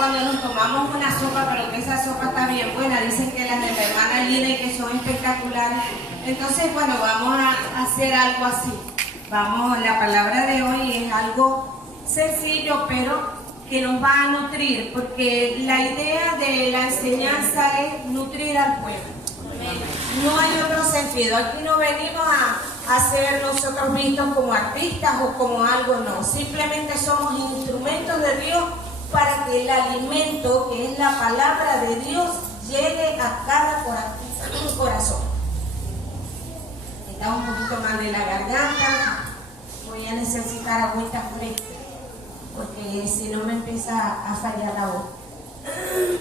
cuando nos tomamos una sopa, pero que esa sopa está bien buena. Dicen que las de la hermana Lina y que son espectaculares. Entonces, bueno, vamos a hacer algo así. La palabra de hoy es algo sencillo, pero que nos va a nutrir, porque la idea de la enseñanza es nutrir al pueblo. No hay otro sentido. Aquí no venimos a ser nosotros vistos como artistas o como algo, no. Simplemente somos instrumentos de Dios para que el alimento, que es la palabra de Dios, llegue a cada corazón. Está un poquito mal de la garganta. Voy a necesitar agüita fresca, porque si no me empieza a fallar la voz.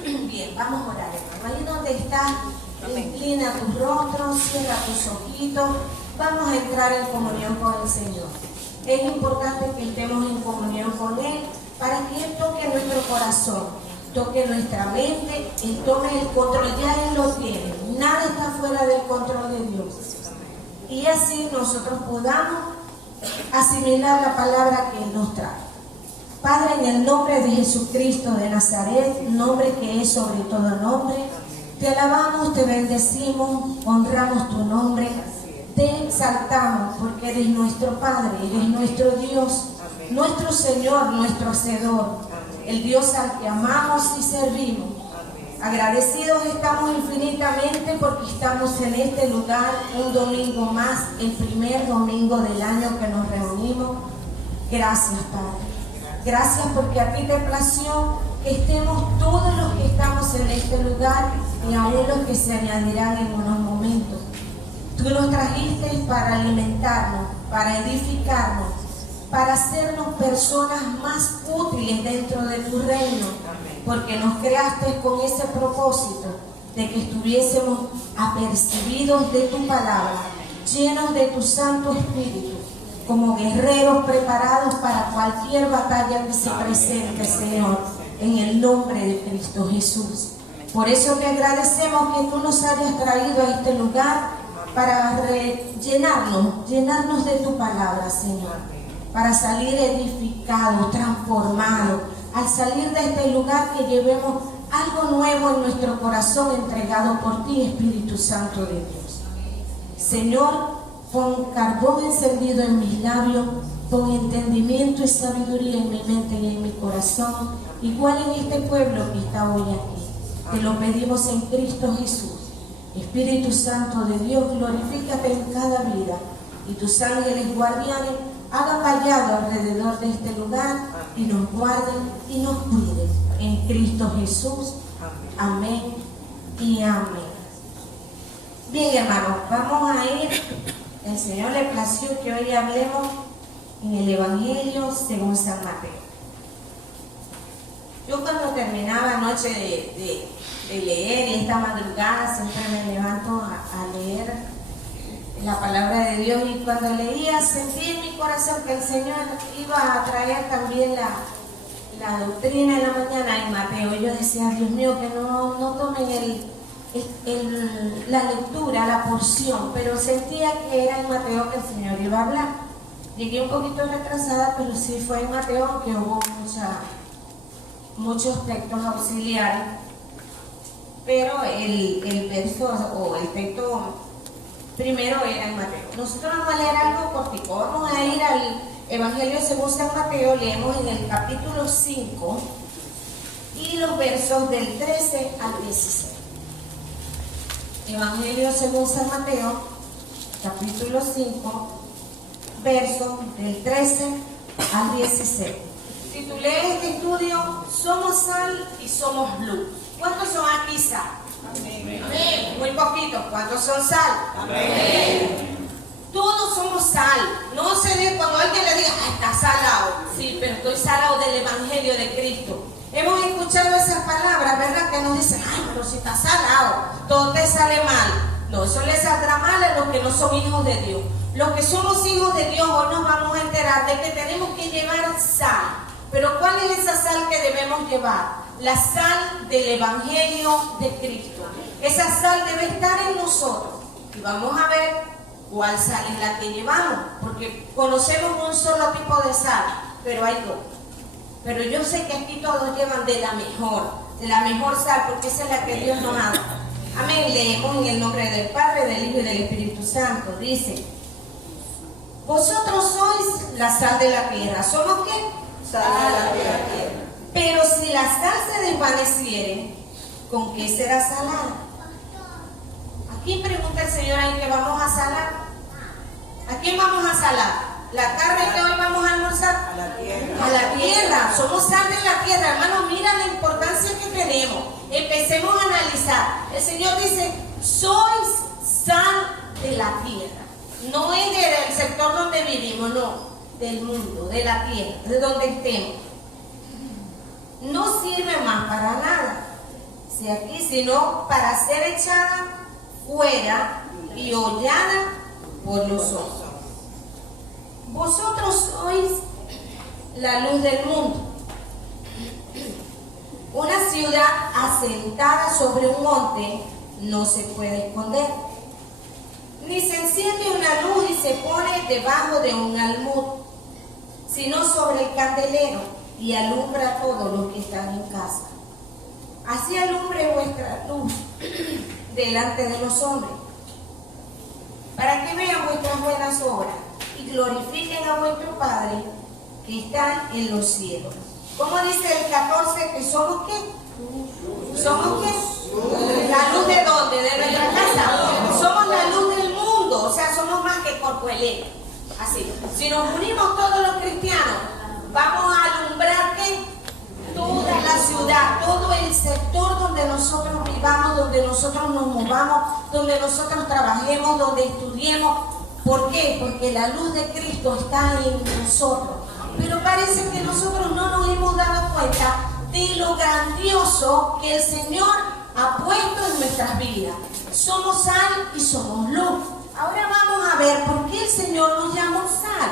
Bien, vamos a orar, hermano. Ahí donde estás, inclina tu rostro, cierra tus ojitos. Vamos a entrar en comunión con el Señor. Es importante que estemos en comunión con Él para que Él toque nuestro corazón, toque nuestra mente, Él tome el control. Ya Él lo tiene. Nada está fuera del control de Dios. Y así nosotros podamos asimilar la palabra que Él nos trae. Padre, en el nombre de Jesucristo de Nazaret, nombre que es sobre todo nombre, te alabamos, te bendecimos, honramos tu nombre, te exaltamos porque eres nuestro Padre, eres nuestro Dios, nuestro Señor, nuestro Hacedor, el Dios al que amamos y servimos. Agradecidos estamos infinitamente porque estamos en este lugar un domingo más, el primer domingo del año que nos reunimos. Gracias, Padre. Gracias porque a ti te plació que estemos todos los que estamos en este lugar y aún los que se añadirán en unos momentos. Tú nos trajiste para alimentarnos, para edificarnos, para hacernos personas más útiles dentro de tu reino, porque nos creaste con ese propósito de que estuviésemos apercibidos de tu palabra, llenos de tu Santo Espíritu, como guerreros preparados para cualquier batalla que se presente, Señor, en el nombre de Cristo Jesús. Por eso te agradecemos que tú nos hayas traído a este lugar para llenarnos de tu palabra, Señor, para salir edificados, transformados, al salir de este lugar que llevemos algo nuevo en nuestro corazón entregado por ti, Espíritu Santo de Dios. Señor, pon carbón encendido en mis labios, pon entendimiento y sabiduría en mi mente y en mi corazón, igual en este pueblo que está hoy aquí. Te lo pedimos en Cristo Jesús. Espíritu Santo de Dios, glorifícate en cada vida y tus ángeles guardianes hagan vallado alrededor de este lugar y nos guarden y nos cuiden. En Cristo Jesús. Amén y amén. Bien, hermanos, vamos a ir. El Señor le plació que hoy hablemos en el Evangelio según San Mateo. Yo cuando terminaba anoche de leer y esta madrugada siempre me levanto a leer la palabra de Dios, y cuando leía sentí en mi corazón que el Señor iba a traer también la doctrina en la mañana en Mateo. Yo decía, Dios mío, que no tomen la lectura, la porción, pero sentía que era en Mateo que el Señor iba a hablar. Llegué un poquito retrasada, pero sí fue en Mateo, aunque hubo muchos textos auxiliares, pero el verso o el texto primero era en Mateo. Nosotros vamos a leer algo cortico. Vamos a ir al Evangelio según San Mateo. Leemos en el capítulo 5 y los versos del 13 al 16. Evangelio según San Mateo, capítulo 5, versos del 13 al 16. Titulé este estudio, Somos sal y somos luz. ¿Cuántos son aquí sal? Amén. Amén. Muy poquitos. ¿Cuántos son sal? Amén. Todos somos sal. No se ve cuando alguien le diga, está salado. Sí, pero estoy salado del Evangelio de Cristo. Hemos escuchado esas palabras, ¿verdad? Que nos dicen, ay, pero si está salado, todo te sale mal. No, eso le saldrá mal a los que no son hijos de Dios. Los que somos hijos de Dios, hoy nos vamos a enterar de que tenemos que llevar sal. Pero ¿cuál es esa sal que debemos llevar? La sal del Evangelio de Cristo. Esa sal debe estar en nosotros. Y vamos a ver cuál sal es la que llevamos. Porque conocemos un solo tipo de sal, pero hay dos. pero yo sé que aquí todos llevan de la mejor sal, porque esa es la que Dios nos da. Amén. Leemos en el nombre del Padre, del Hijo y del Espíritu Santo. Dice: vosotros sois la sal de la tierra. ¿Somos qué? Sal de la tierra. Pero si la sal se desvaneciere, ¿con qué será salada? Aquí pregunta el Señor ahí que vamos a salar. ¿A quién vamos a salar? ¿La carne que hoy vamos a almorzar? A la tierra. A la tierra. Somos sal de la tierra. Hermano, mira la importancia que tenemos. Empecemos a analizar. El Señor dice: sois sal de la tierra. No es del sector donde vivimos, no. Del mundo, de la tierra, de donde estemos. No sirve más para nada, si aquí, sino para ser echada fuera y hollada por los ojos. Vosotros sois la luz del mundo. Una ciudad asentada sobre un monte no se puede esconder, ni se enciende una luz y se pone debajo de un almud, sino sobre el candelero, y alumbra a todos los que están en casa. Así alumbre vuestra luz delante de los hombres, para que vean vuestras buenas obras y glorifiquen a vuestro Padre que está en los cielos. ¿Cómo dice el 14? ¿Que somos qué? ¿Somos qué? ¿La luz de dónde? ¿De nuestra casa? Somos la luz del mundo, o sea, somos más que corpoelé. Así, si nos unimos todos los cristianos, vamos a alumbrar ¿qué? Toda la ciudad, todo el sector donde nosotros vivamos, donde nosotros nos movamos, donde nosotros trabajemos, donde estudiemos. ¿Por qué? Porque la luz de Cristo está en nosotros. Pero parece que nosotros no nos hemos dado cuenta de lo grandioso que el Señor ha puesto en nuestras vidas. Somos sal y somos luz. Ahora vamos a ver por qué el Señor nos llamó sal.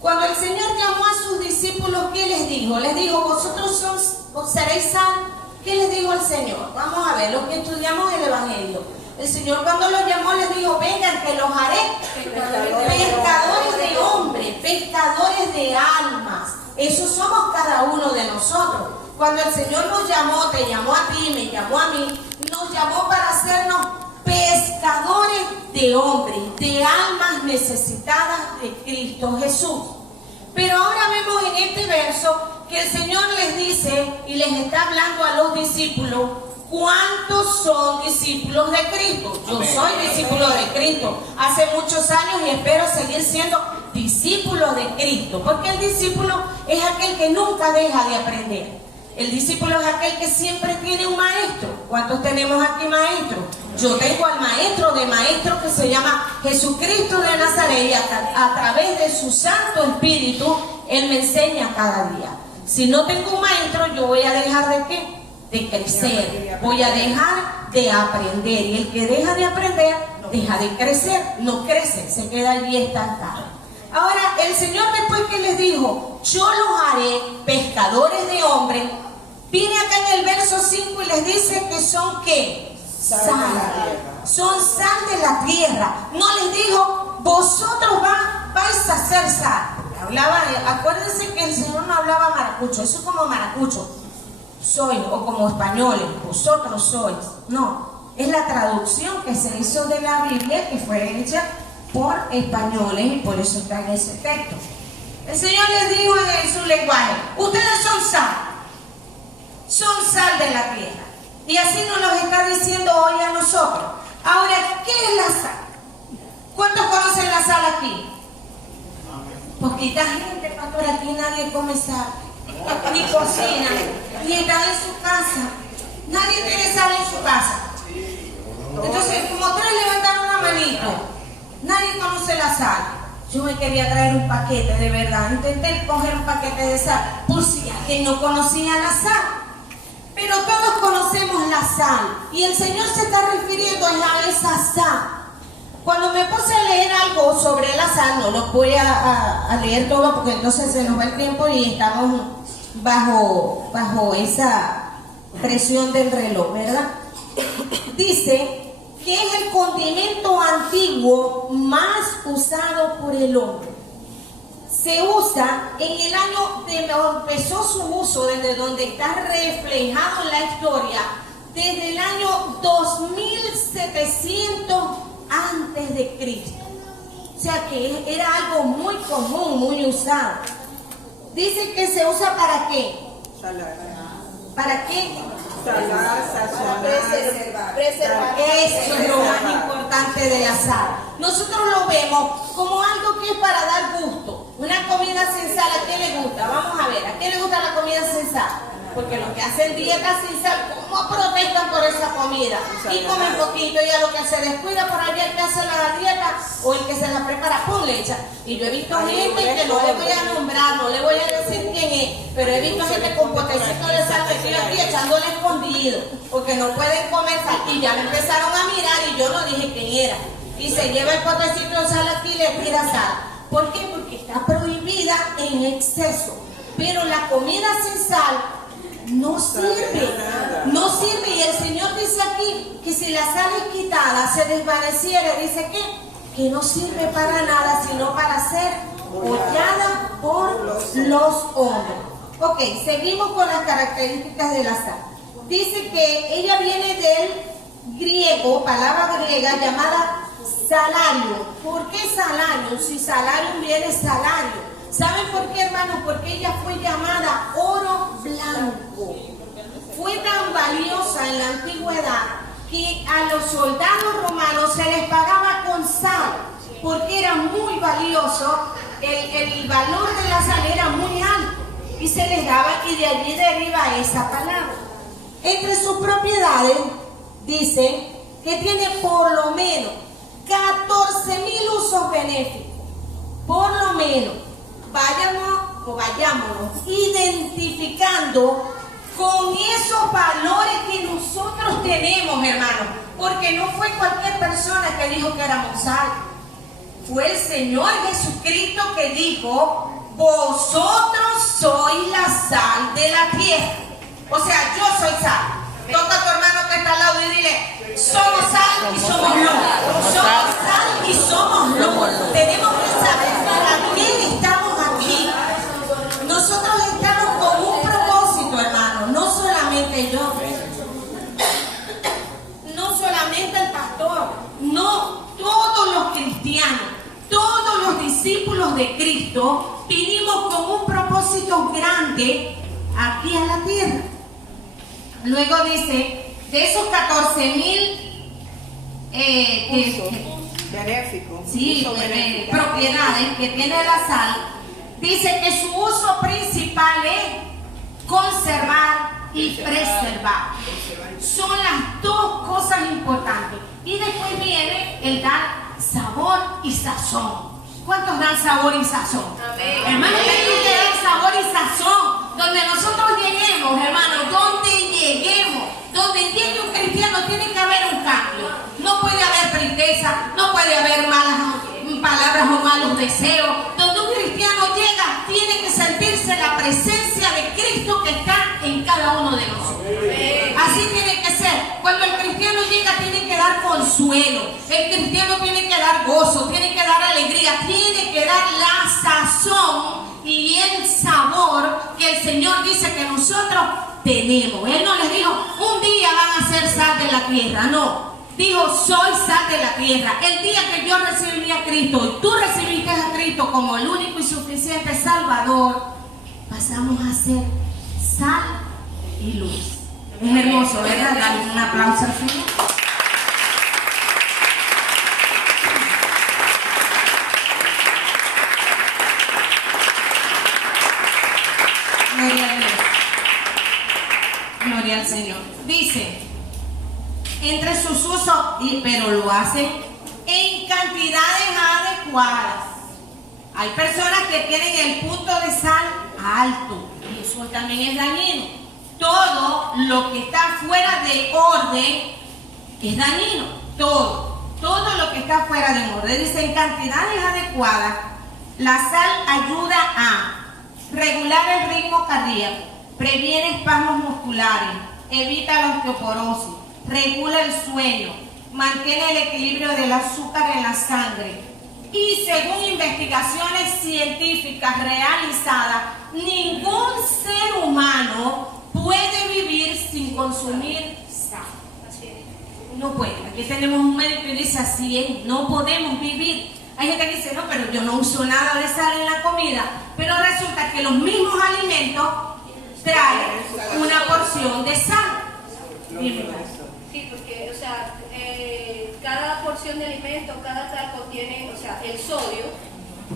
Cuando el Señor llamó a sus discípulos, ¿qué les dijo? Les dijo: vosotros seréis sal. ¿Qué les dijo el Señor? Vamos a ver, los que estudiamos el Evangelio. El Señor, cuando los llamó, les dijo: vengan, que los haré pescadores de hombres, pescadores de almas. Eso somos cada uno de nosotros. Cuando el Señor nos llamó, te llamó a ti, me llamó a mí, nos llamó para hacernos pescadores de hombres, de almas necesitadas de Cristo Jesús. Pero ahora vemos en este verso que el Señor les dice y les está hablando a los discípulos: ¿cuántos son discípulos de Cristo? Yo soy discípulo de Cristo hace muchos años y espero seguir siendo discípulo de Cristo, porque el discípulo es aquel que nunca deja de aprender. El discípulo es aquel que siempre tiene un maestro. ¿Cuántos tenemos aquí maestros? Yo tengo al maestro de maestros que se llama Jesucristo de Nazaret, y a través de su Santo Espíritu Él me enseña cada día. Si no tengo un maestro, yo voy a dejar de ¿qué? De crecer, voy a dejar de aprender, y el que deja de aprender deja de crecer, no crece, se queda allí estancado. Ahora el Señor, después que les dijo: yo los haré pescadores de hombres, viene acá en el verso 5 y les dice que son ¿qué? Sal. Son sal de la tierra. No les dijo: vosotros vais a ser sal. Hablaba, acuérdense que el Señor no hablaba maracucho, eso es como maracucho. Soy, o como españoles, vosotros sois. No, es la traducción que se hizo de la Biblia, que fue hecha por españoles, y por eso está en ese texto. El Señor les dijo en su lenguaje: ustedes son sal de la tierra. Y así nos lo está diciendo hoy a nosotros. Ahora, ¿qué es la sal? ¿Cuántos conocen la sal aquí? Poquita gente, pastor. Aquí nadie come sal, ni cocina, ni está en su casa. Nadie tiene sal en su casa. Entonces, como tres levantaron la manito, nadie conoce la sal. Yo me quería traer un paquete, de verdad. Intenté coger un paquete de sal, por si alguien no conocía la sal. Pero todos conocemos la sal, y el Señor se está refiriendo a esa sal. Cuando me puse a leer algo sobre la sal, no lo voy a leer todo, porque entonces se nos va el tiempo y estamos bajo esa presión del reloj, ¿verdad? Dice que es el condimento antiguo más usado por el hombre. se usa en el año de empezó su uso, desde donde está reflejado en la historia, desde el año 2700 antes de Cristo. O sea que era algo muy común, muy usado. Dice que se usa ¿para qué? ¿Para qué? Preservar. Eso es lo más importante de la sal. Nosotros lo vemos como algo que es para dar gusto. Una comida sin sal, ¿a quién le gusta? Vamos a ver, ¿a quién le gusta la comida sin sal? Porque los que hacen dieta sin sal, ¿cómo protestan por esa comida? Y comen poquito, y a lo que se descuida por allá el que hace la dieta o el que se la prepara, ¡pum!, le echa. Y yo he visto gente que no le voy a nombrar, no le voy a decir quién es, pero he visto gente con potecito de sal metido aquí echándole escondido, porque no pueden comer sal. Y ya me empezaron a mirar y yo no dije quién era. Y se lleva el potecito de sal aquí y le tira sal. ¿Por qué? Porque está prohibida en exceso. Pero la comida sin sal no sirve, no sirve. Y el Señor dice aquí que si la sal es quitada, se desvaneciera. Dice que no sirve para nada, sino para ser hollada por los hombres. Ok, seguimos con las características de la sal. Dice que ella viene del griego, palabra griega llamada salario. ¿Por qué salario? Si salario viene salario. ¿Saben por qué, hermanos? Porque ella fue llamada oro blanco. Fue tan valiosa en la antigüedad que a los soldados romanos se les pagaba con sal, porque era muy valioso, el valor de la sal era muy alto y se les daba, y de allí deriva esa palabra. Entre sus propiedades dice que tiene por lo menos 14.000 usos benéficos, por lo menos. Vayámonos identificando con esos valores que nosotros tenemos, hermanos, porque no fue cualquier persona que dijo que éramos sal. Fue el Señor Jesucristo que dijo: vosotros sois la sal de la tierra. O sea, yo soy sal. Toca a tu hermano que está al lado y dile: somos sal y somos luz. Somos sal y somos luz. Tenemos que saber para qué estamos aquí. Nosotros estamos con un propósito, hermano. No solamente yo, no solamente el pastor, no, todos los cristianos, todos los discípulos de Cristo vinimos con un propósito grande aquí a la tierra. Luego dice, de esos 14.000 propiedades que tiene la sal, dice que su uso principal es conservar y preservar. Son las dos cosas importantes. Y después viene el dar sabor y sazón. ¿Cuántos dan sabor y sazón? Amén. Hermano, tenemos que dar sabor y sazón. Donde nosotros lleguemos, hermano, donde lleguemos, donde llegue un cristiano, tiene que haber un cambio. No puede haber tristeza, no puede haber malas palabras o malos deseos. Donde un cristiano llega, tiene que sentirse la presencia de Cristo que está en cada uno de nosotros. Así tiene que ser. Cuando el cristiano llega, tiene que dar consuelo. El cristiano tiene que dar gozo, tiene que dar alegría, tiene que dar la sazón y el sabor que el Señor dice que nosotros tenemos. Él no les dijo, un día van a ser sal de la tierra, no. Dijo, soy sal de la tierra. El día que yo recibí a Cristo y tú recibiste a Cristo como el único y suficiente Salvador, pasamos a ser sal y luz. Es hermoso, ¿verdad? Dale un aplauso al Señor. Gloria a Dios. Gloria al Señor. Dice, entre sus usos, pero lo hacen en cantidades adecuadas. Hay personas que tienen el punto de sal alto y eso también es dañino. Todo lo que está fuera de orden es dañino. Todo lo que está fuera de orden. Dice, en cantidades adecuadas, la sal ayuda a regular el ritmo cardíaco, previene espasmos musculares, evita la osteoporosis, regula el sueño, mantiene el equilibrio del azúcar en la sangre, Y según investigaciones científicas realizadas, ningún ser humano puede vivir sin consumir sal. No puede. Aquí tenemos un médico que dice así es, no podemos vivir. Hay gente que dice, no, pero yo no uso nada de sal en la comida. Pero resulta que los mismos alimentos traen una porción de sal. Sí, porque, o sea, cada porción de alimento, cada sal contiene, o sea, el sodio,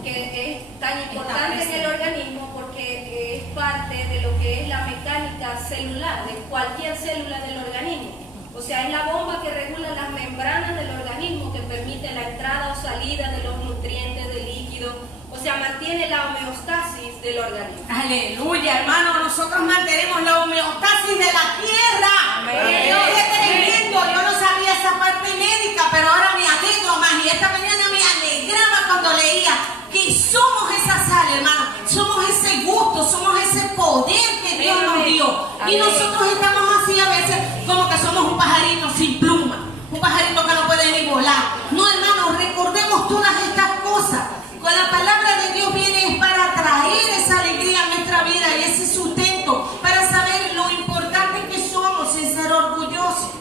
que es tan importante en el organismo porque es parte de lo que es la mecánica celular, de cualquier célula del organismo. O sea, es la bomba que regula las membranas del organismo, que permite la entrada o salida de los nutrientes, del líquido, o sea, mantiene la homeostasis del organismo. Aleluya, hermano, nosotros mantenemos la homeostasis de la tierra. Amén. Yo yo no sabía esa parte médica, pero ahora me alegro más. Y esta mañana me alegraba cuando leía que somos esa sal, hermano. Somos ese gusto, somos ese poder que Dios nos dio. Y nosotros estamos así a veces como que somos un pajarito sin pluma, un pajarito que no puede ni volar. No, hermano, recordemos todas estas cosas. Con la palabra de Dios viene para traer esa alegría a nuestra vida y ese sustento, para saber lo importante que somos sin ser orgullosos.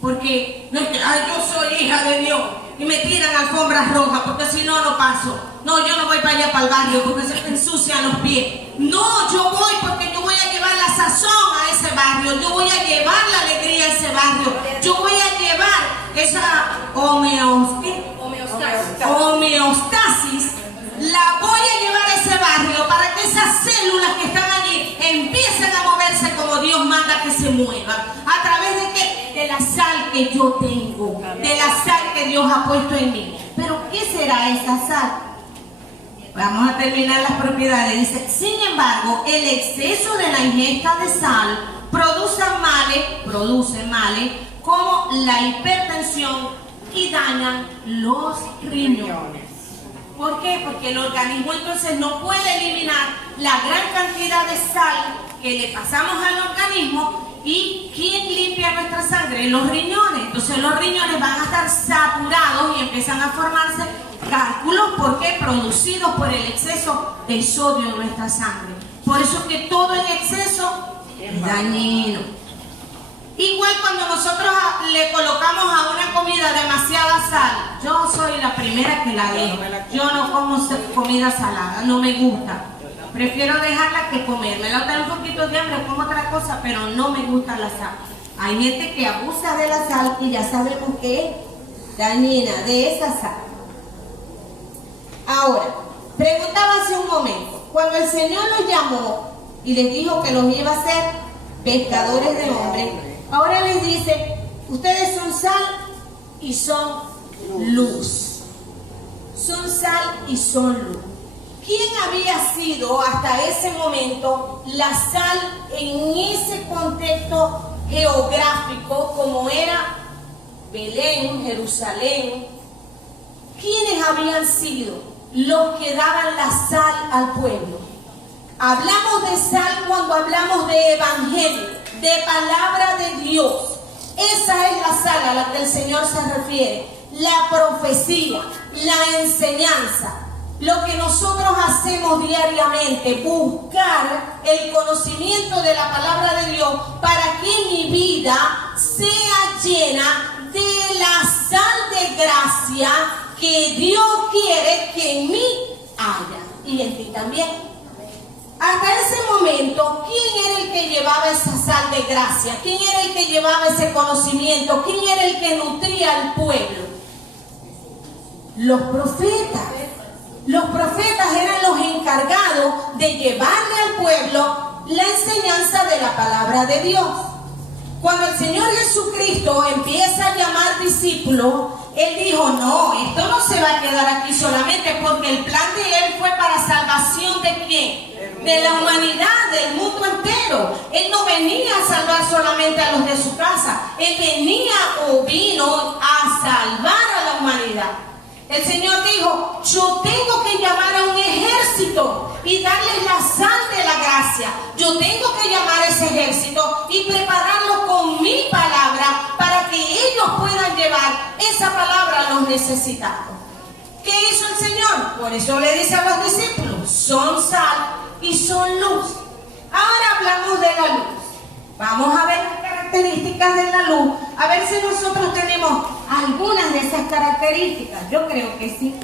Porque no es que, ay, yo soy hija de Dios y me tiran alfombras rojas porque si no, no paso. No, yo no voy para allá, para el barrio, porque se me ensucian los pies. No, yo voy porque yo voy a llevar la sazón a ese barrio. Yo voy a llevar la alegría a ese barrio. Yo voy a llevar esa homeostasis. La voy a llevar a ese barrio para que esas células que están allí empiecen a moverse como Dios manda que se muevan. ¿A través de qué? De la sal que yo tengo, de la sal que Dios ha puesto en mí. ¿Pero qué será esa sal? Vamos a terminar las propiedades. Dice, sin embargo, el exceso de la ingesta de sal produce males como la hipertensión y dañan los riñones. ¿Por qué? Porque el organismo entonces no puede eliminar la gran cantidad de sal que le pasamos al organismo. ¿Y quién limpia nuestra sangre? Los riñones. Entonces los riñones van a estar saturados y empiezan a formarse cálculos. ¿Por qué? Producidos por el exceso de sodio en nuestra sangre. Por eso es que todo en exceso es dañino. Igual cuando nosotros le colocamos a una comida demasiada sal, yo soy la primera que la dejo. Yo no como comida salada, no me gusta. Prefiero dejarla que comérmela. Tengo un poquito de hambre, como otra cosa, pero no me gusta la sal. Hay gente que abusa de la sal y ya sabemos que es dañina, de esa sal. Ahora, preguntaba hace un momento, cuando el Señor los llamó y les dijo que los iba a hacer pescadores de hombres, ahora les dice, ustedes son sal y son luz. Son sal y son luz. ¿Quién había sido hasta ese momento la sal en ese contexto geográfico como era Belén, Jerusalén? ¿Quiénes habían sido los que daban la sal al pueblo? Hablamos de sal cuando hablamos de evangelio, de palabra de Dios. Esa es la sal a la que el Señor se refiere. La profecía, la enseñanza. Lo que nosotros hacemos diariamente, buscar el conocimiento de la palabra de Dios para que mi vida sea llena de la sal de gracia que Dios quiere que en mí haya y en ti también. Hasta ese momento, ¿quién era el que llevaba esa sal de gracia? ¿Quién era el que llevaba ese conocimiento? ¿Quién era el que nutría al pueblo? Los profetas. Los profetas eran los encargados de llevarle al pueblo la enseñanza de la palabra de Dios. Cuando el Señor Jesucristo empieza a llamar discípulos, Él dijo, no, esto no se va a quedar aquí solamente, porque el plan de Él fue para salvación ¿de quién? De la humanidad, del mundo entero. Él no venía a salvar solamente a los de su casa, Él venía o vino a salvar a la humanidad. El Señor dijo, yo tengo que llamar a un ejército y darles la sal de la gracia. Yo tengo que llamar a ese ejército y prepararlo con mi palabra para que ellos puedan llevar esa palabra a los necesitados. ¿Qué hizo el Señor? Por eso le dice a los discípulos, son sal y son luz. Ahora hablamos de la luz. Vamos a ver las características de la luz, a ver si nosotros tenemos algunas de esas características. Yo creo que sí.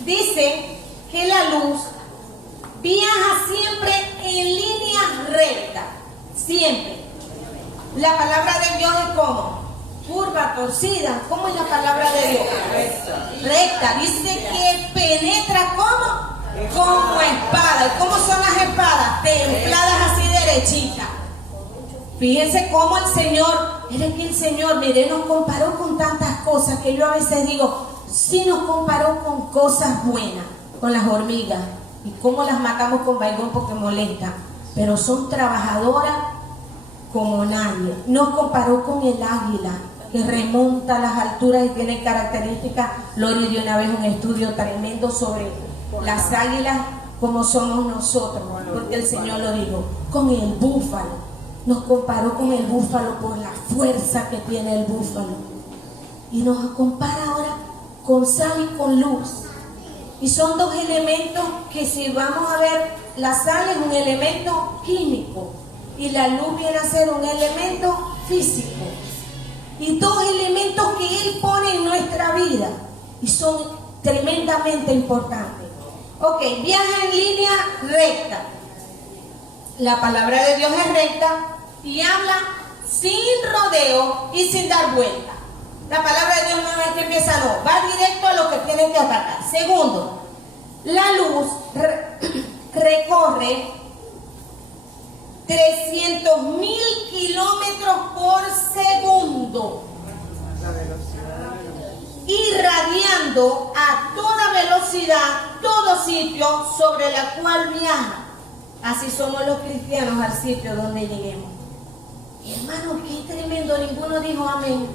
Dice que la luz viaja siempre en línea recta, siempre. La palabra de Dios es como curva, torcida. ¿Cómo es la palabra de Dios? Recta. Dice que penetra como espada. ¿Y cómo son las espadas? Templadas así derechitas. Fíjense cómo el Señor, mire que el Señor, mire, nos comparó con tantas cosas que yo a veces digo, sí nos comparó con cosas buenas, con las hormigas, y cómo las matamos con baigón porque molestan, pero son trabajadoras como nadie. Nos comparó con el águila, que remonta a las alturas y tiene características. Lori dio una vez un estudio tremendo sobre las águilas, como somos nosotros, porque el Señor lo dijo, con el búfalo. Nos comparó con el búfalo por la fuerza que tiene el búfalo. Y nos compara ahora con sal y con luz. Y son dos elementos que, si vamos a ver, la sal es un elemento químico y la luz viene a ser un elemento físico. Y dos elementos que Él pone en nuestra vida y son tremendamente importantes. Ok, viaja en línea recta. La palabra de Dios es recta y habla sin rodeo y sin dar vuelta. La palabra de Dios no es que empieza, no, va directo a lo que tiene que atacar. Segundo, la luz recorre 300.000 kilómetros por segundo, irradiando a toda velocidad todo sitio sobre la cual viaja. Así somos los cristianos al sitio donde lleguemos. Y hermano, qué tremendo, ninguno dijo amén.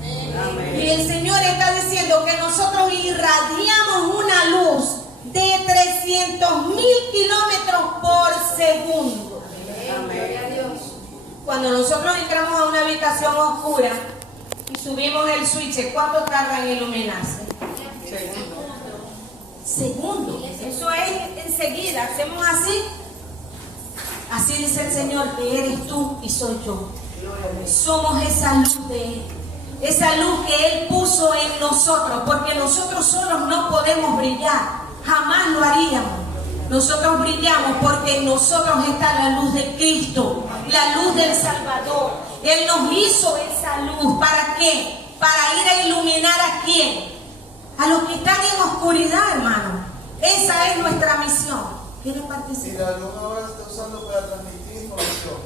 Amén. Y el Señor está diciendo que nosotros irradiamos una luz de 300.000 kilómetros por segundo. Amén. Cuando nosotros entramos a una habitación oscura y subimos el switch, ¿cuánto tarda en iluminarse? Segundo. Eso es enseguida, hacemos así. Así dice el Señor, que eres tú y soy yo. Somos esa luz de Él. Esa luz que Él puso en nosotros, porque nosotros solos no podemos brillar. Jamás lo haríamos. Nosotros brillamos porque en nosotros está la luz de Cristo, la luz del Salvador. Él nos hizo esa luz. ¿Para qué? Para ir a iluminar ¿a quién? A los que están en oscuridad, hermano. Esa es nuestra misión. ¿Quieren participar? Y la luz ahora se está usando para transmitir información.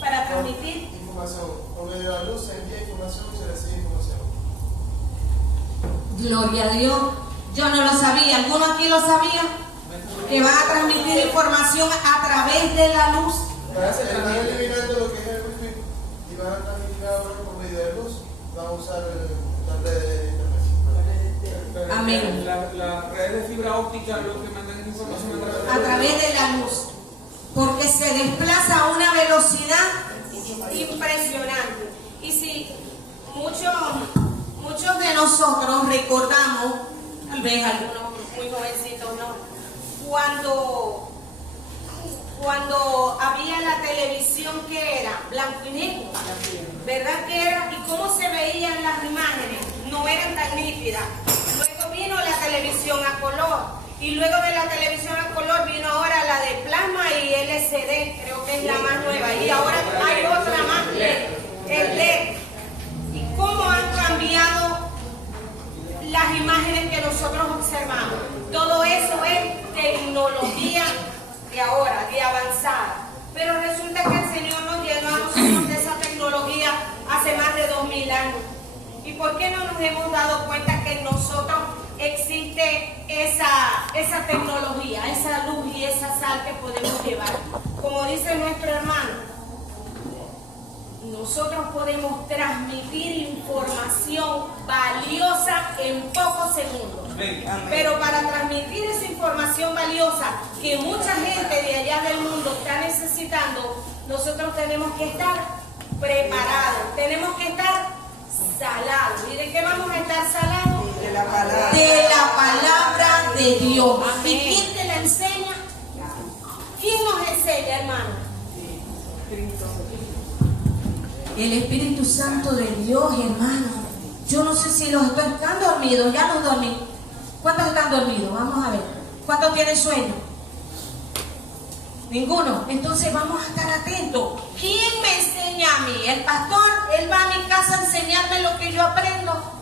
Para transmitir información. Por medio de la luz se envía información y se recibe información. Gloria a Dios. Yo no lo sabía. ¿Alguno aquí lo sabía? Que van a transmitir información a través de la luz. Están eliminando lo que es el wifi y van a transmitir ahora por medio de luz. Van a usar la red de internet. Amén. La red de fibra óptica, lo que mandan información A través de la luz. Porque se desplaza a una velocidad impresionante. Y si muchos de nosotros recordamos, tal vez algunos muy jovencitos no, cuando había la televisión, que era blanco y negro, ¿verdad que era? Y cómo se veían las imágenes, no eran tan nítidas. Luego vino la televisión a color, y luego de la televisión a color vino ahora la de plasma y LCD, creo que es la más nueva, y ahora hay otra más, el LED. ¿Y cómo han cambiado las imágenes que nosotros observamos? Todo eso es tecnología de ahora, de avanzada. Pero resulta que el Señor nos llenó a nosotros de esa tecnología hace más de 2000 años. ¿Y por qué no nos hemos dado cuenta que en nosotros existe esa tecnología, esa luz y esa sal que podemos llevar? Como dice nuestro hermano, nosotros podemos transmitir información valiosa en pocos segundos. Pero para transmitir esa información valiosa que mucha gente de allá del mundo está necesitando, nosotros tenemos que estar preparados, tenemos que estar salados. ¿Y de qué vamos a estar salados? De la palabra. De la palabra. Dios. Amén. ¿Y quién te la enseña? ¿Quién nos enseña, hermano? El Espíritu Santo de Dios, hermano. Yo no sé si los están dormidos, ya los dormí. ¿Cuántos están dormidos? Vamos a ver. ¿Cuántos tienen sueño? Ninguno. Entonces vamos a estar atentos. ¿Quién me enseña a mí? ¿El pastor? ¿Él va a mi casa a enseñarme lo que yo aprendo?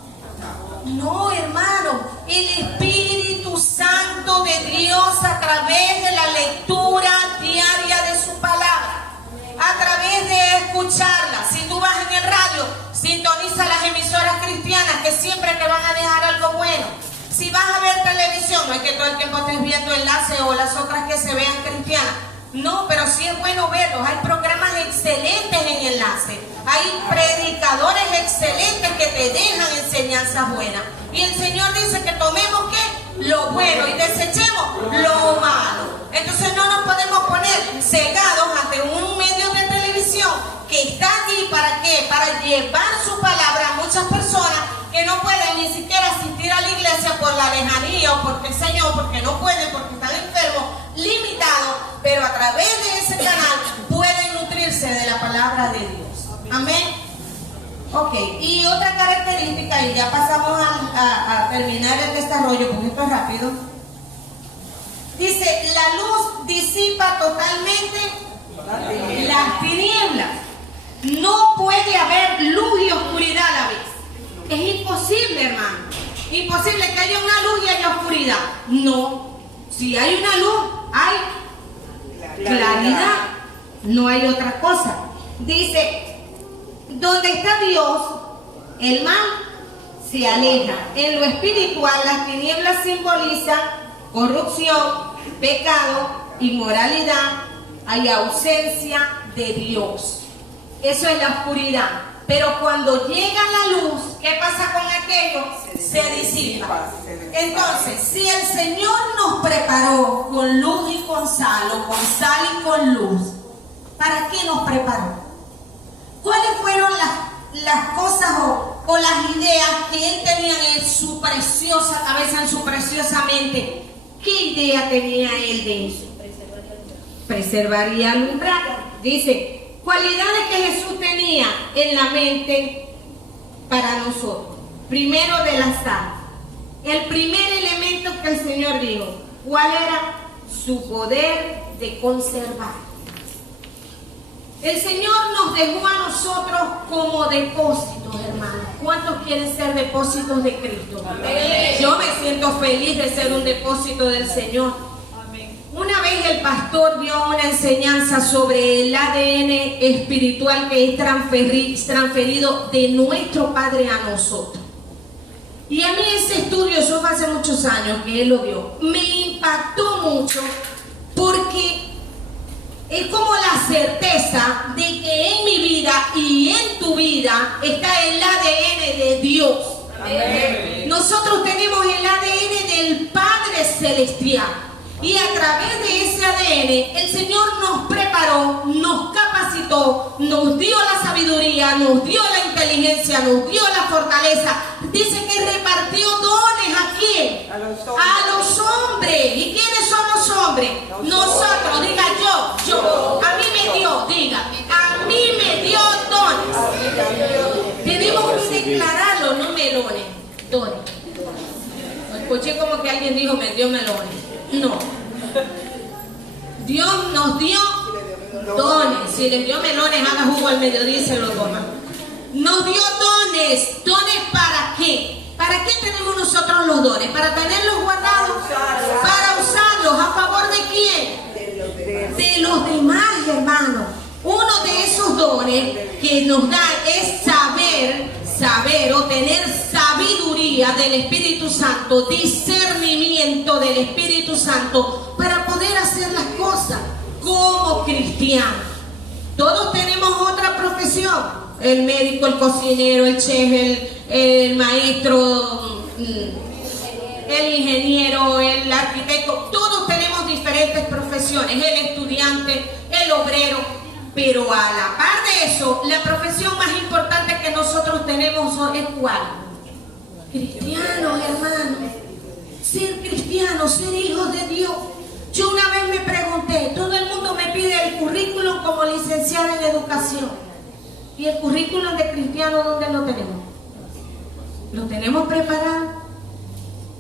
No, hermano. El Espíritu Santo de Dios a través de la lectura diaria de su palabra, a través de escucharla. Si tú vas en el radio, sintoniza las emisoras cristianas que siempre te van a dejar algo bueno. Si vas a ver televisión, no es que todo el tiempo estés viendo Enlace o las otras que se vean cristianas. No, pero sí es bueno verlos. Hay programas excelentes en Enlace. Hay predicadores excelentes que te dejan enseñanzas buenas. Y el Señor dice que tomemos ¿qué? Lo bueno y desechemos lo malo. Entonces no nos podemos poner cegados ante un medio de televisión que está allí ¿para qué? Para llevar su palabra a muchas personas que no pueden ni siquiera asistir a la iglesia por la lejanía o porque Señor, porque no pueden, porque están enfermos, limitados, pero a través de ese canal pueden nutrirse de la palabra de Dios. Amén. Ok, y otra característica, y ya pasamos a terminar el desarrollo porque esto es rápido. Dice, la luz disipa totalmente las tinieblas. No puede haber luz y oscuridad a la vez. Es imposible, hermano. Imposible que haya una luz y haya oscuridad. No. Si hay una luz, hay claridad. No hay otra cosa. Dice, donde está Dios, el mal se aleja. En lo espiritual, las tinieblas simbolizan corrupción, pecado, inmoralidad. Hay ausencia de Dios. Eso es la oscuridad. Pero cuando llega la luz, ¿qué pasa con aquello? Se disipa. Entonces, si el Señor nos preparó con luz y con sal, o con sal y con luz, ¿para qué nos preparó? ¿Cuáles fueron las cosas o las ideas que Él tenía en su preciosa cabeza, en su preciosa mente? ¿Qué idea tenía Él de eso? Preservaría el umbral. Dice, cualidades que Jesús tenía en la mente para nosotros. Primero, de la sal. El primer elemento que el Señor dijo, ¿cuál era? Su poder de conservar. El Señor nos dejó a nosotros como depósitos, hermanos. ¿Cuántos quieren ser depósitos de Cristo? Amén. Yo me siento feliz de ser un depósito del Señor. Amén. Una vez el pastor dio una enseñanza sobre el ADN espiritual que es transferido de nuestro Padre a nosotros. Y a mí ese estudio, eso fue hace muchos años que él lo dio, me impactó mucho porque es como la certeza de que en mi vida y en tu vida está el ADN de Dios. Amén. Nosotros tenemos el ADN del Padre Celestial. Y a través de ese ADN, el Señor nos preparó, nos capacitó, nos dio la sabiduría, nos dio la inteligencia, nos dio la fortaleza. Dice que repartió dones ¿a quién? A los hombres. ¿Y quiénes son los hombres? Nosotros. Diga yo. A mí me dio, diga, a mí me dio dones. Tenemos que declararlo, no melones, dones. Escuché como que alguien dijo me dio melones. No. Dios nos dio dones. Si les dio melones, haga jugo al mediodía y se lo toma. Nos dio dones. ¿Dones para qué? ¿Para qué tenemos nosotros los dones? ¿Para tenerlos guardados? Para usarlos. ¿A favor de quién? De los demás, hermanos. Uno de esos dones que nos da es saber o tener sabiduría del Espíritu Santo, discernimiento del Espíritu Santo para poder hacer las cosas como cristianos. Todos tenemos otra profesión: el médico, el cocinero, el chef, el maestro, el ingeniero, el arquitecto. Todos tenemos diferentes profesiones, el estudiante, el obrero. Pero a la par de eso, la profesión más importante que nosotros tenemos es ¿cuál? Cristianos, hermanos. ser cristianos, ser hijos de Dios. Yo una vez me pregunté, todo el mundo me pide el currículum como licenciada en educación. ¿Y el currículum de cristiano dónde lo tenemos? ¿Lo tenemos preparado?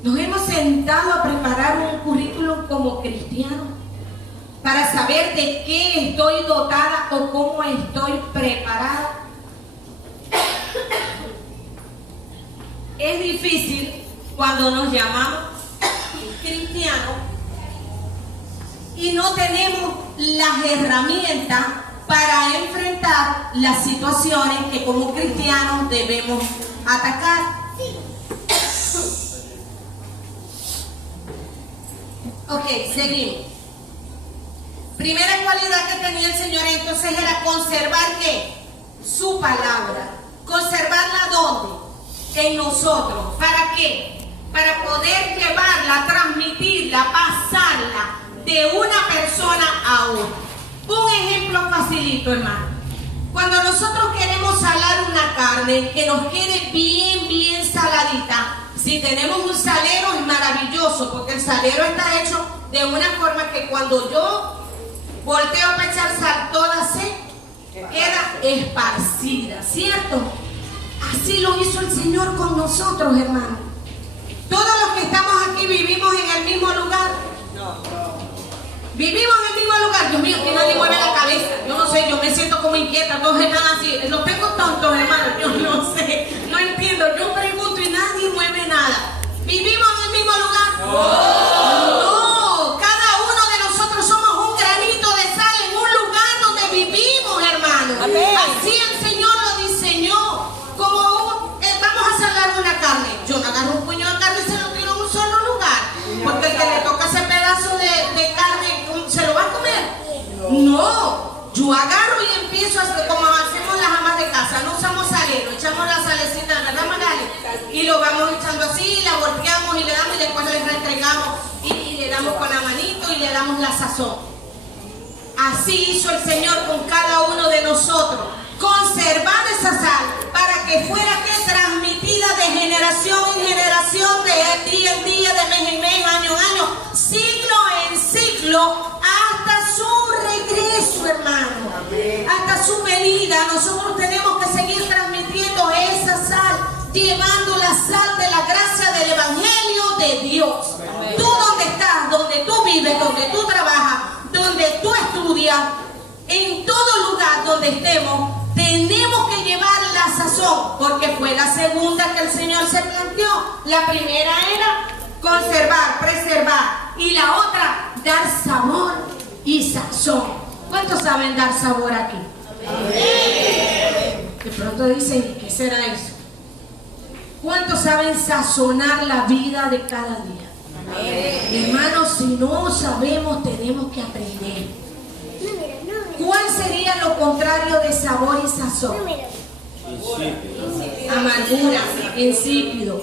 ¿Nos hemos sentado a preparar un currículum como cristiano para saber de qué estoy dotada o cómo estoy preparada? Es difícil cuando nos llamamos cristianos y no tenemos las herramientas para enfrentar las situaciones que como cristianos debemos atacar. Ok, seguimos. Primera cualidad que tenía el Señor entonces era conservar ¿qué? Su palabra. ¿Conservarla dónde? En nosotros. ¿Para qué? Para poder llevarla, transmitirla, pasarla de una persona a otra. Un ejemplo facilito, hermano. Cuando nosotros queremos salar una carne que nos quede bien saladita, si tenemos un salero es maravilloso, porque el salero está hecho de una forma que cuando yo volteo para echar sal, toda se queda esparcida, ¿cierto? Así lo hizo el Señor con nosotros, hermano. Todos los que estamos aquí vivimos en el mismo lugar. Vivimos en el mismo lugar. Dios mío, que nadie mueve la cabeza. Yo no sé, yo me siento como inquieta. Todos están así. Los tengo tontos, hermano. Yo no sé, no entiendo. Yo pregunto y nadie mueve nada. ¿Vivimos en el mismo lugar? No. Cada uno de nosotros somos un granito de sal en un lugar donde vivimos, hermano. Así el Señor lo diseñó. Como vamos a salar una carne. Yo no agarro un puño de carne y se lo tiro en un solo lugar. Porque el que le toca ese pedazo de carne, ¿se lo va a comer? No. Yo agarro y empiezo a hacer como hacemos las amas de casa. No usamos salero, echamos la salecita, ¿verdad, Magali? Y lo vamos echando así, la volteamos y le damos y después le reentregamos y le damos con la manito y le damos la sazón. Así hizo el Señor con cada uno de nosotros. Conservar esa sal para que fuera transmitida de generación en generación, de día en día, de mes en mes, año en año, ciclo en ciclo, hasta su regreso, hermano, hasta su venida. Nosotros tenemos que seguir transmitiendo esa sal, llevando la sal de la gracia del Evangelio de Dios. Tú donde estás, donde tú vives, donde tú trabajas, donde tú estudias, en todo lugar donde estemos, tenemos que llevar la sazón, porque fue la segunda que el Señor se planteó. La primera era conservar, preservar, y la otra, dar sabor y sazón. ¿Cuántos saben dar sabor aquí? De pronto dicen, ¿qué será eso? ¿Cuántos saben sazonar la vida de cada día? Hermanos, si no sabemos, tenemos que aprender. ¿Cuál sería lo contrario de sabor y sazón? Amargura, insípido,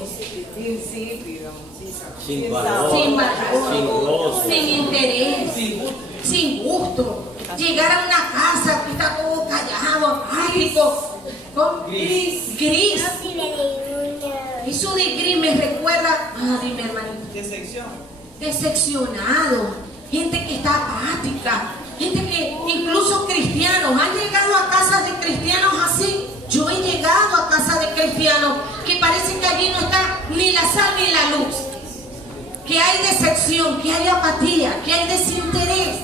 sin valor, sin valor, sin gozo, sin interés, sin gusto. Llegar a una casa que está todo callado, apático, gris. Eso de gris me recuerda, dime, hermanito, decepcionado, gente que está apática. Gente que incluso cristianos han llegado a casas de cristianos así. Yo he llegado a casas de cristianos que parece que allí no está ni la sal ni la luz, que hay decepción, que hay apatía, que hay desinterés.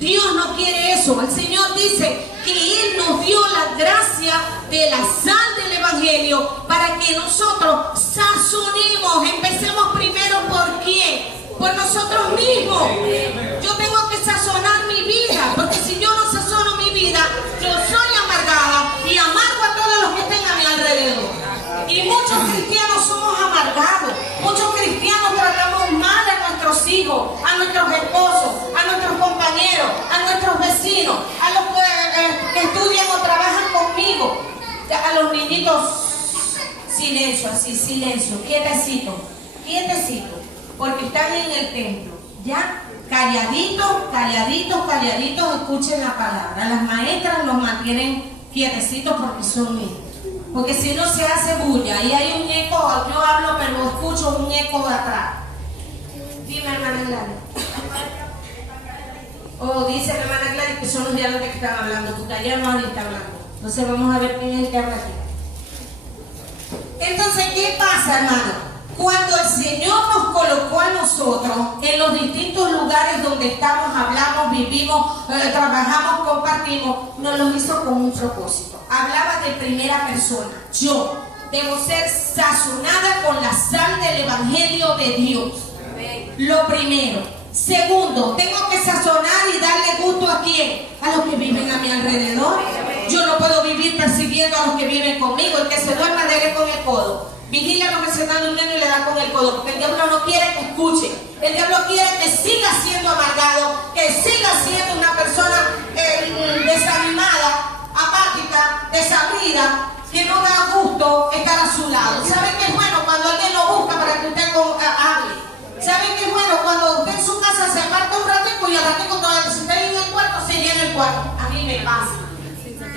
Dios no quiere eso. El Señor dice que Él nos dio la gracia de la sal del Evangelio para que nosotros sazonemos. Empecemos primero por quién, por nosotros mismos. Yo tengo que sazonar mi vida, porque si yo no sazono mi vida, yo soy amargada y amargo a todos los que estén a mi alrededor. Y muchos cristianos somos amargados. Muchos cristianos tratamos mal a nuestros hijos, a nuestros esposos, a nuestros compañeros, a nuestros vecinos, a los que estudian o trabajan conmigo, a los niñitos. Silencio, así, silencio, quietecito, porque están en el templo, ¿ya? Calladitos, escuchen la palabra. Las maestras los mantienen quietecitos porque son niños. Porque si no se hace bulla y hay un eco, yo hablo pero escucho un eco de atrás. Dime, hermana Gladys. Oh, dice la hermana Gladys que son los diálogos que están hablando, porque allá no nadie está hablando. Entonces vamos a ver quién es el que habla aquí. Entonces, ¿qué pasa, hermano? Cuando el Señor nos colocó a nosotros en los distintos lugares donde estamos, hablamos, vivimos, trabajamos, compartimos, nos lo hizo con un propósito. Hablaba de primera persona. Yo debo ser sazonada con la sal del Evangelio de Dios. Lo primero. Segundo, tengo que sazonar y darle gusto ¿a quién? A los que viven a mi alrededor. Yo no puedo vivir persiguiendo a los que viven conmigo. El que se duerma, dele con el codo. Vigila a los que se están durmiendo y le da con el codo. Porque el diablo no quiere que escuche. El diablo quiere que siga siendo amargado, que siga siendo una persona desanimada, apática, desabrida, que no da gusto estar a su lado. ¿Saben qué es bueno cuando alguien lo busca para que usted hable? ¿Saben qué es bueno cuando usted en su casa se aparta un ratico y al ratico cuando se está en el cuarto, se llena el cuarto? A mí me pasa.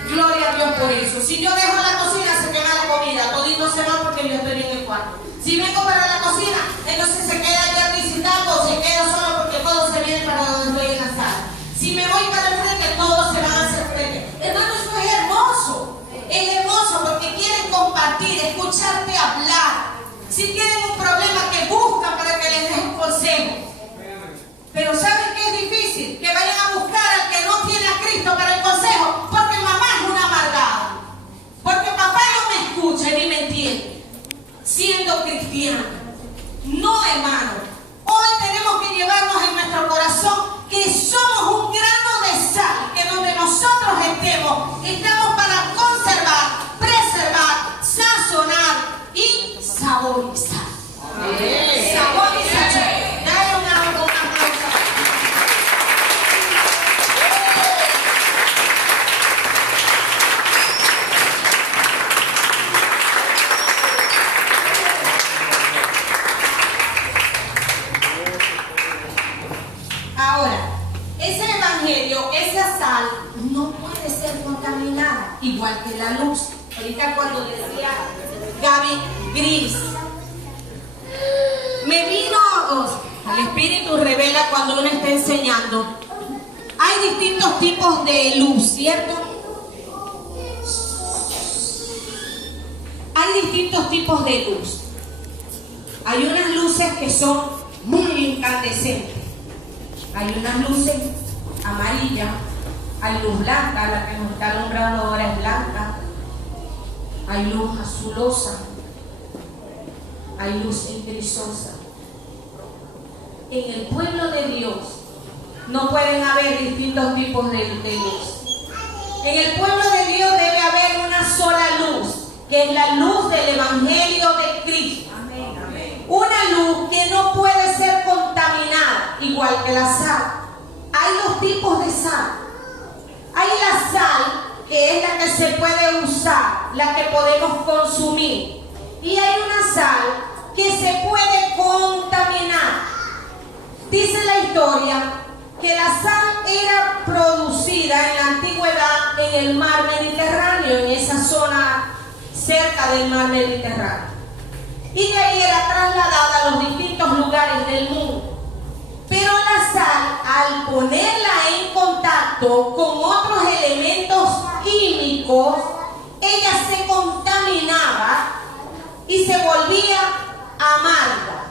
Gloria a Dios por eso. Si yo dejo la cocina, se quema la comida. Toditos se van porque yo estoy en el cuarto. Si vengo para la cocina, entonces se queda ya visitando o se queda solo porque todos se vienen para donde estoy en la sala. Si me voy para el frente, todos se van a hacer frente. Hermano, eso es hermoso. Es hermoso porque quieren compartir, escucharte hablar. Si tienen un problema, que buscan para que les des un consejo. Pero ¿saben qué es difícil? Que vayan a buscar al que no tiene a Cristo para el consejo, porque mamá es una amargada, porque papá no me escucha ni me entiende, siendo cristiano. No, hermano. Hoy tenemos que llevarnos en nuestro corazón que somos un grano de sal, que donde nosotros estamos para conservar, preservar, sazonar y saborizar. Saborizar. Dale una aplauso. Ahora, ese evangelio, esa sal, no puede ser contaminada, igual que la luz. Ahorita cuando decía Gaby Gris, me vino, el Espíritu revela cuando uno está enseñando. Hay distintos tipos de luz, ¿cierto? Hay distintos tipos de luz. Hay unas luces que son muy incandescentes. Hay unas luces amarillas, hay luz blanca, la que nos está alumbrando ahora es blanca. Hay luz azulosa, hay luz grisosa. En el pueblo de Dios no pueden haber distintos tipos de luz. En el pueblo de Dios debe haber una sola luz, que es la luz del Evangelio de Cristo. Una luz que no puede ser contaminada, igual que la sal. Hay dos tipos de sal. Hay la sal, que es la que se puede usar, la que podemos consumir. Y hay una sal que se puede contaminar. Dice la historia que la sal era producida en la antigüedad en el mar Mediterráneo, en esa zona cerca del mar Mediterráneo. Y de ahí era trasladada a los distintos lugares del mundo. Pero la sal, al ponerla en contacto con otros elementos químicos, ella se contaminaba y se volvía amarga.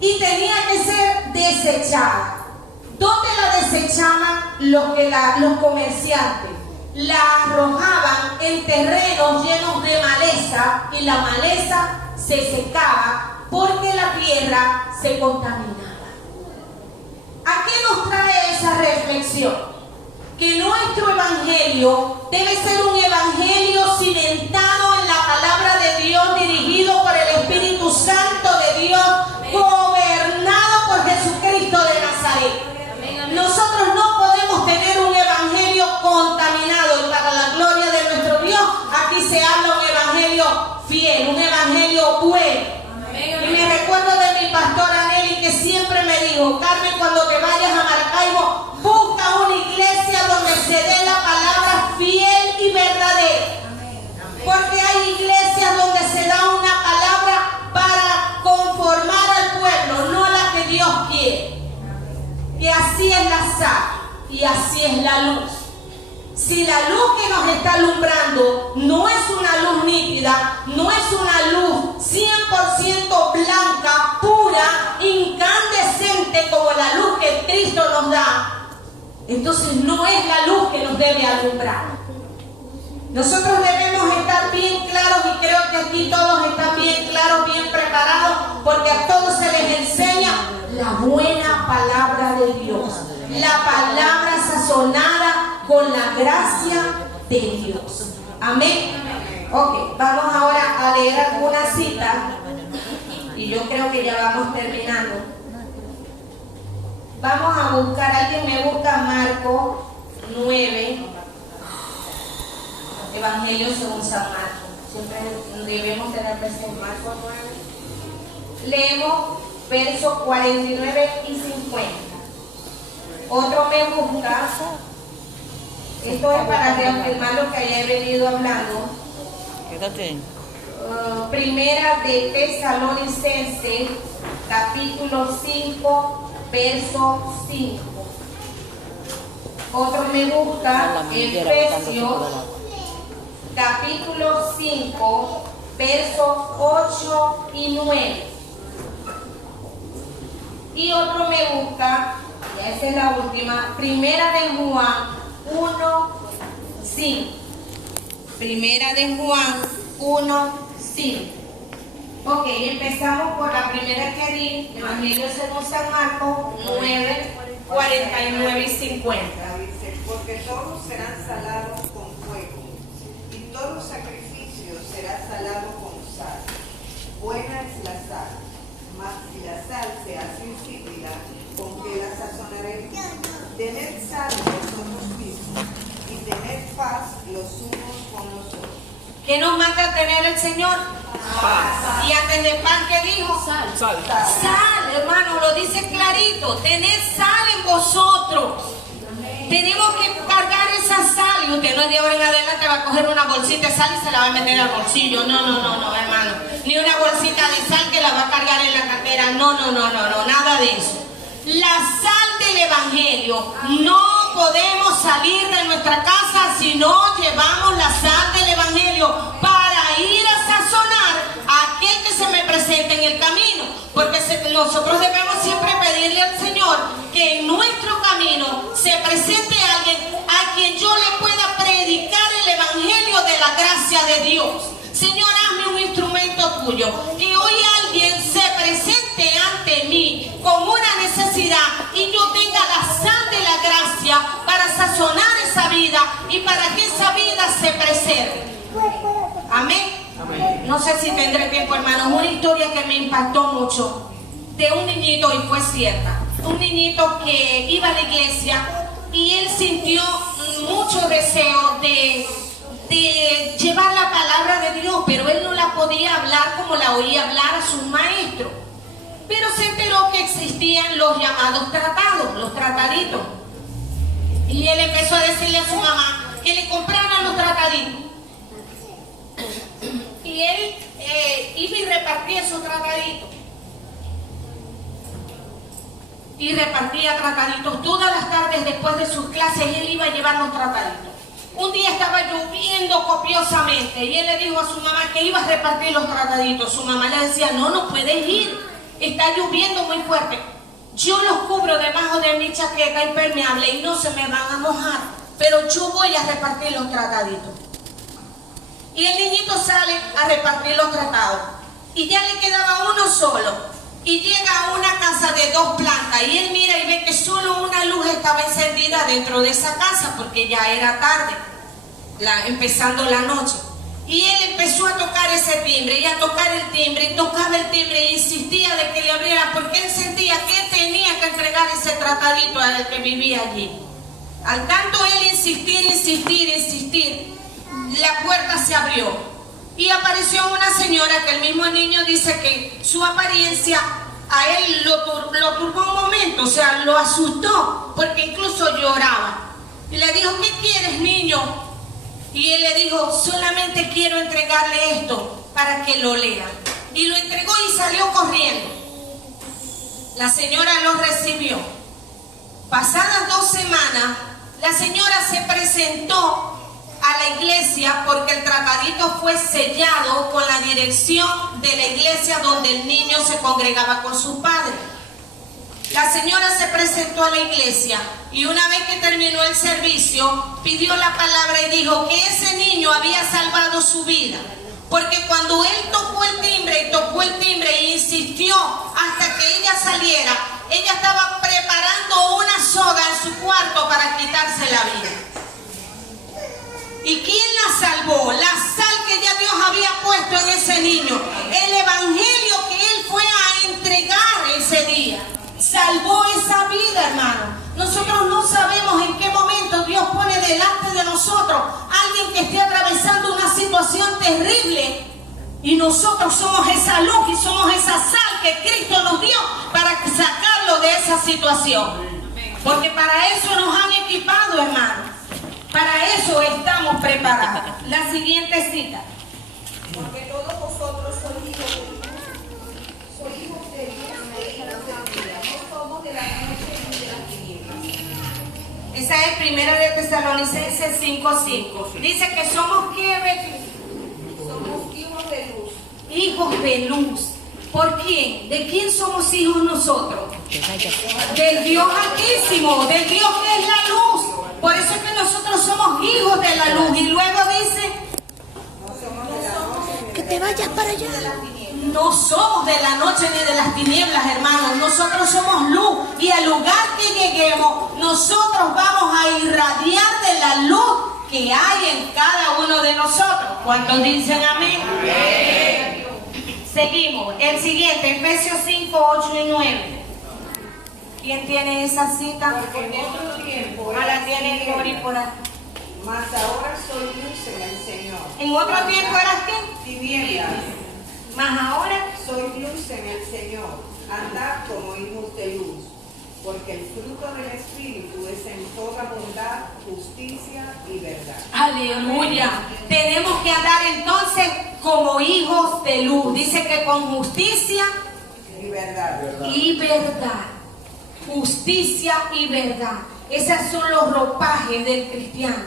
Y tenía que ser desechada. ¿Dónde la desechaban los comerciantes? La arrojaban en terrenos llenos de maleza y la maleza se secaba porque la tierra se contaminaba. ¿A qué nos trae esa reflexión? Que nuestro evangelio debe ser un evangelio cimentado en la palabra de Dios, dirigido por el Espíritu Santo de Dios, gobernado por Jesucristo de Nazaret. Nosotros no podemos tener un evangelio contaminado, y para la gloria de nuestro Dios, aquí se habla un evangelio fiel, un evangelio bueno. Y me recuerdo de mi pastora Nelly, que siempre me dijo: Carmen, cuando te vayas a Maracaibo, busca una iglesia donde se dé la palabra fiel y verdadera. Porque hay iglesias donde se da una palabra para conformar al pueblo, no la que Dios quiere. luz. Si la luz que nos está alumbrando no es una luz nítida, no es una luz 100% blanca, pura, incandescente como la luz que Cristo nos da, entonces no es la luz que nos debe alumbrar. Nosotros debemos estar bien claros, y creo que aquí todos están bien claros, bien preparados, porque a todos se les enseña la buena palabra de Dios, la palabra sazonada con la gracia de Dios. Amén. Ok, vamos ahora a leer alguna cita, y yo creo que ya vamos terminando. Vamos a buscar, alguien me busca Marcos 9. Evangelio según San Marcos. Siempre debemos tener presente Marcos 9. Leemos versos 49 y 50. Otro me busca. Esto es para reafirmar lo que haya venido hablando. Primera de Tesalonicenses, capítulo 5, verso 5. Otro me busca Efesios, capítulo 5, versos 8 y 9. Y otro me busca, y esa es la última, Primera de Juan 1, 5. Primera de Juan 1, 5. Ok, empezamos por la primera que di, Evangelio según San Marcos 9, 49 y 50. Dice, porque todos serán salados con fuego, y todo sacrificio será salado con sal. Buena es la sal, mas si la sal se hace insípida, ¿con qué la sazonaremos? Tened sal vosotros mismos, y tened paz los unos con los otros. ¿Qué nos manda a tener el Señor? Paz. Y antes de pan, ¿qué dijo? Sal. Sal, hermano, lo dice clarito. Tened sal en vosotros. Tenemos que cargar esa sal. Y usted no es de ahora en adelante va a coger una bolsita de sal y se la va a meter al bolsillo. No, hermano. Ni una bolsita de sal que la va a cargar en la cartera. No, nada de eso. La sal del Evangelio. No podemos salir de nuestra casa si no llevamos la sal del Evangelio para ir a sazonar a aquel que se me presente en el camino. Porque nosotros debemos siempre pedirle al Señor que en nuestro camino se presente alguien a quien yo le pueda predicar el Evangelio de la gracia de Dios. Señor, hazme un instrumento tuyo, que hoy alguien se presente ante mí con una necesidad y yo tenga la sal de la gracia para sazonar esa vida y para que esa vida se preserve. Amén. Amén. No sé si tendré tiempo, hermanos. Una historia que me impactó mucho de un niñito, y fue cierta. Un niñito que iba a la iglesia y él sintió mucho deseo de llevar la palabra de Dios, pero él no la podía hablar como la oía hablar a sus maestros. Pero se enteró que existían los llamados tratados, los trataditos. Y él empezó a decirle a su mamá que le compraran los trataditos. Y él iba y repartía esos trataditos. Y repartía trataditos todas las tardes después de sus clases. Él iba a llevar los trataditos. Un día estaba lloviendo copiosamente y él le dijo a su mamá que iba a repartir los trataditos. Su mamá le decía, no puedes ir, está lloviendo muy fuerte. Yo los cubro debajo de mi chaqueta impermeable y no se me van a mojar, pero yo voy a repartir los trataditos. Y el niñito sale a repartir los tratados y ya le quedaba uno solo. Y llega a una casa de 2 plantas y él mira y ve que solo una luz estaba encendida dentro de esa casa porque ya era tarde, empezando la noche. Y él empezó a tocar ese timbre y a tocar el timbre y tocaba el timbre e insistía de que le abriera porque él sentía que él tenía que entregar ese tratadito al que vivía allí. Al tanto él insistir, la puerta se abrió. Y apareció una señora que el mismo niño dice que su apariencia a él lo turbó un momento, o sea, lo asustó, porque incluso lloraba. Y le dijo, ¿qué quieres, niño? Y él le dijo, solamente quiero entregarle esto para que lo lea. Y lo entregó y salió corriendo. La señora lo recibió. Pasadas 2 semanas, La señora se presentó a la iglesia porque el tratadito fue sellado con la dirección de la iglesia donde el niño se congregaba con su padre. La señora se presentó a la iglesia y una vez que terminó el servicio, pidió la palabra y dijo que ese niño había salvado su vida. Porque cuando él tocó el timbre e insistió hasta que ella saliera, ella estaba preparando una soga en su cuarto para quitarse la vida. ¿Y quién la salvó? La sal que ya Dios había puesto en ese niño. El evangelio que él fue a entregar ese día. Salvó esa vida, hermano. Nosotros no sabemos en qué momento Dios pone delante de nosotros alguien que esté atravesando una situación terrible. Y nosotros somos esa luz y somos esa sal que Cristo nos dio para sacarlo de esa situación. Porque para eso nos han equipado, hermano. Para eso estamos preparados. La siguiente cita. Porque todos vosotros sois hijos de Dios, sois hijos de Dios e hijos de Dios. No somos de la noche ni de las tinieblas. Esa es 1 de Tesalonicenses 5:5. Dice que somos ¿qué? Somos hijos de luz. Hijos de luz. ¿Por quién? ¿De quién somos hijos nosotros? Del Dios Altísimo, del Dios que es la luz. Por eso es que nosotros somos hijos de la luz. Y luego dice, Que te vayas para allá. no somos de la noche ni de las tinieblas, hermanos. Nosotros somos luz. Y al lugar que lleguemos, nosotros vamos a irradiar de la luz que hay en cada uno de nosotros. ¿Cuántos dicen amén? Amén. Seguimos. El siguiente, Efesios 5:8 y 9. ¿Quién tiene esa cita? Porque en otro tiempo La tiene Glory por ahí. mas ahora soy luz en el Señor. En otro tiempo eras qué? Tinieblas, Más ahora. soy luz en el Señor. Andad como hijos de luz. Porque el fruto del Espíritu es en toda bondad, justicia y verdad. Aleluya. Tenemos que andar entonces como hijos de luz. Dice que con justicia Y verdad. y verdad. Justicia y verdad. Esos son los ropajes del cristiano.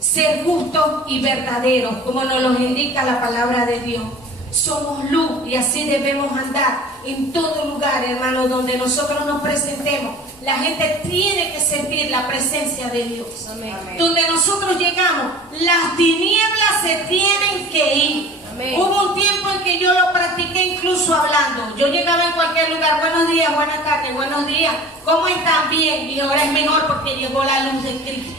Ser justos y verdaderos, como nos los indica la palabra de Dios. Somos luz y así debemos andar en todo lugar, hermano, donde nosotros nos presentemos. La gente tiene que sentir la presencia de Dios. Amén. Donde nosotros llegamos, las tinieblas se tienen que ir. Amén. Hubo un tiempo en que yo lo practiqué incluso hablando. Yo llegaba en cualquier lugar, buenos días, buenas tardes, buenos días. ¿Cómo están? Bien. Y ahora es mejor porque llegó la luz de Cristo.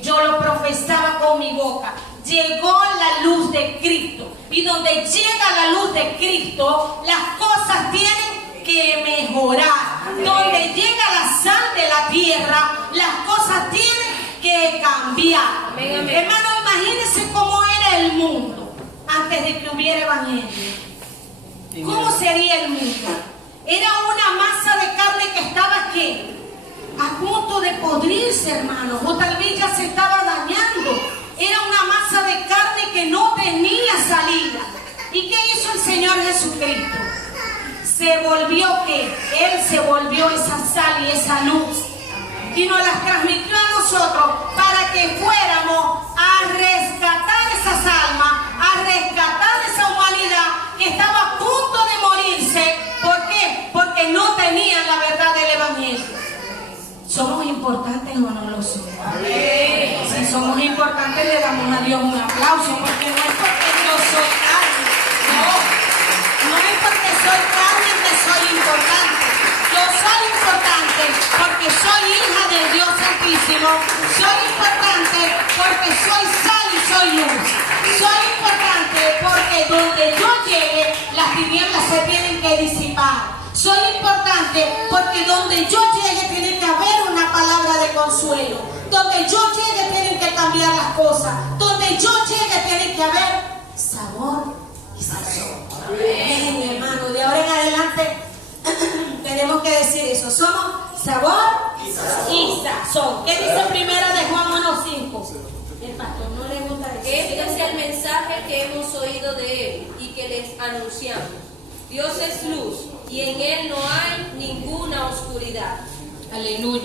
Yo lo profesaba con mi boca. Llegó la luz de Cristo. Y donde llega la luz de Cristo, las cosas tienen que mejorar. Donde llega la sal de la tierra, las cosas tienen que cambiar. Amén, amén. Hermano, imagínense cómo era el mundo antes de que hubiera evangelio. ¿Cómo sería el mundo? Era una masa de carne que estaba ¿qué? A punto de podrirse, hermano, o tal vez ya se estaba dañando. Era una masa de carne que no tenía salida. ¿Y qué hizo el Señor Jesucristo? Se volvió ¿qué? Él se volvió esa sal y esa luz. Y nos las transmitió a nosotros para que fuéramos a rescatar esas almas, a rescatar esa humanidad que estaba a punto de morirse. ¿Por qué? Porque no tenían la verdad del Evangelio. ¿Somos importantes o no lo somos? Si somos importantes, le damos a Dios un aplauso, porque no es porque yo soy carne, no es porque soy carne que soy importante. Yo soy importante porque soy hija del Dios Santísimo, soy importante porque soy sal y soy luz, soy importante porque donde yo llegue, las tinieblas se tienen que disipar. Soy importante porque donde yo llegue tiene que haber una palabra de consuelo. Donde yo llegue tienen que cambiar las cosas. Donde yo llegue tiene que haber sabor y sazón. Amén, hermano. De ahora en adelante tenemos que decir eso. Somos sabor y sazón. ¿Qué dice primera de Juan 1:5? El pastor no le gusta eso. Este es el mensaje que hemos oído de Él y que les anunciamos. Dios es luz y en Él no hay ninguna oscuridad. Aleluya.